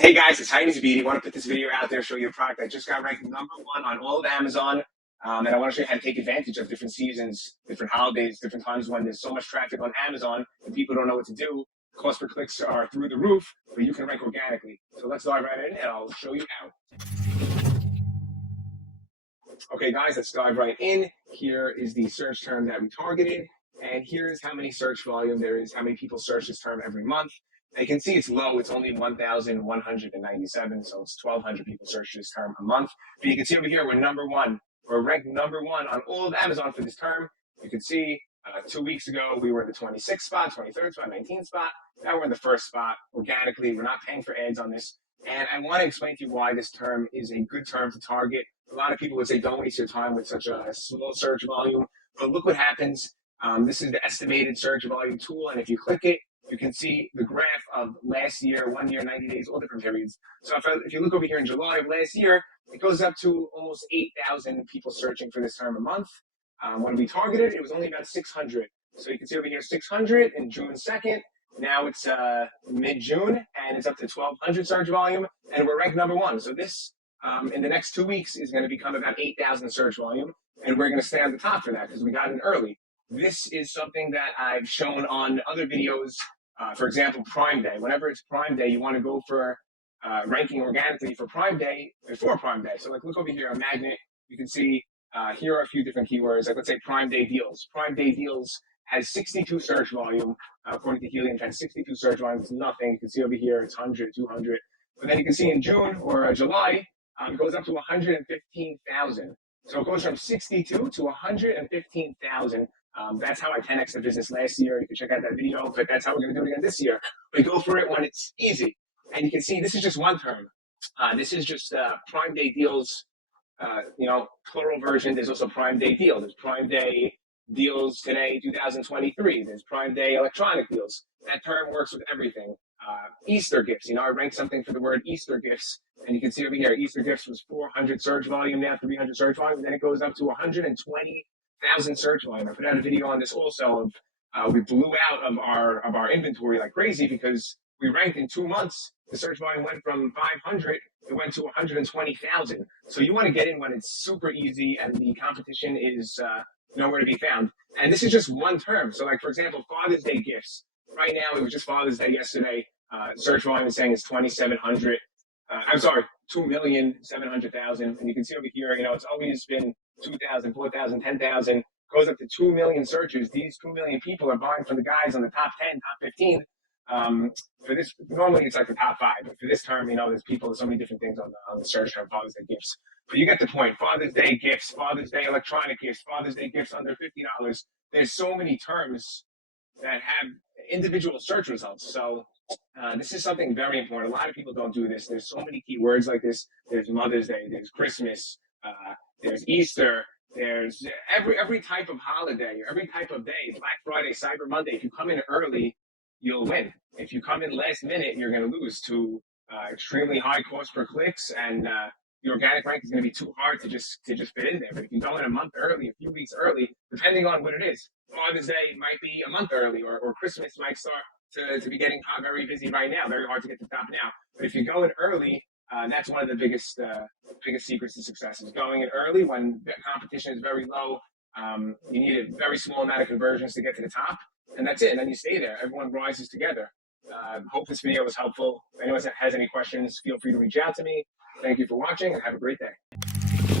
Hey guys, it's Heidi's Beauty. I want to put this video out there, show you a product I just got ranked #1 on all of Amazon. And I want to show you how to take advantage of different seasons, different holidays, different times when there's so much traffic on Amazon and people don't know what to do. Cost per clicks are through the roof, but you can rank organically. So let's dive right in and I'll show you how. Okay guys, let's dive right in. Here is the search term that we targeted. And here's how many search volume there is, how many people search this term every month. And you can see it's low. It's only 1,197, so it's 1,200 people search this term a month. But you can see over here, we're #1. We're ranked #1 on all of Amazon for this term. You can see 2 weeks ago, we were in the 26th spot, 23rd spot, 19th spot. Now we're in the first spot organically. We're not paying for ads on this. And I want to explain to you why this term is a good term to target. A lot of people would say, don't waste your time with such a small search volume. But look what happens. This is the estimated search volume tool. And if you click it, you can see the graph of last year, 1 year, 90 days, all different periods. So if you look over here in July of last year, it goes up to almost 8,000 people searching for this term a month. When we targeted, it was only about 600. So you can see over here 600 in June 2nd. Now it's mid-June, and it's up to 1,200 search volume, and we're ranked #1. So this, in the next 2 weeks, is going to become about 8,000 search volume, and we're going to stay on the top for that because we got in early. This is something that I've shown on other videos. For example, Prime Day. Whenever it's Prime Day, you want to go for ranking organically for Prime Day before Prime Day. So like look over here, a magnet. You can see here are a few different keywords. Like let's say Prime Day deals. Prime Day deals has 62 search volume. According to Helium, it has 62 search volume. It's nothing. You can see over here, it's 100, 200. But then you can see in June or July, it goes up to 115,000. So it goes from 62 to 115,000. That's how I 10x the business last year. You can check out that video, but that's how we're going to do it again this year. We go for it when it's easy. And you can see this is just one term. This is just Prime Day deals, plural version. There's also Prime Day deal. There's Prime Day deals today, 2023. There's Prime Day electronic deals. That term works with everything. Easter gifts. I ranked something for the word Easter gifts. And you can see over here, Easter gifts was 400 search volume, now 300 search volume. Then it goes up to 120,000 search volume. I put out a video on this also of we blew out of our inventory like crazy because we ranked in 2 months. The search volume went from 500, it went to 120,000. So you want to get in when it's super easy and the competition is nowhere to be found. And this is just one term. So like, for example, Father's Day gifts. Right now, it was just Father's Day yesterday. Search volume is saying it's 2,700. I'm sorry, 2,700,000. And you can see over here, it's always been 2,000, 4,000, 10,000, goes up to 2 million searches. These 2 million people are buying from the guys on the top 10, top 15. For this, normally it's like the top 5, but for this term, there's so many different things on the search term, Father's Day gifts. But you get the point. Father's Day gifts, Father's Day electronic gifts, Father's Day gifts under $50. There's so many terms that have individual search results. So this is something very important. A lot of people don't do this. There's so many keywords like this. There's Mother's Day, there's Christmas, there's Easter, there's every type of holiday, every type of day, Black Friday, Cyber Monday. If you come in early, you'll win. If you come in last minute, you're going to lose to extremely high cost per clicks, and the organic rank is going to be too hard to just fit in there. But if you go in a month early, a few weeks early, depending on what it is, Father's Day might be a month early, or Christmas might start to be getting very busy right now, very hard to get to the top now. But if you go in early, that's one of the biggest secrets to success is going in early when the competition is very low. You need a very small amount of conversions to get to the top, and that's it. And then you stay there. Everyone rises together. Hope this video was helpful. If anyone has any questions, feel free to reach out to me. Thank you for watching and have a great day.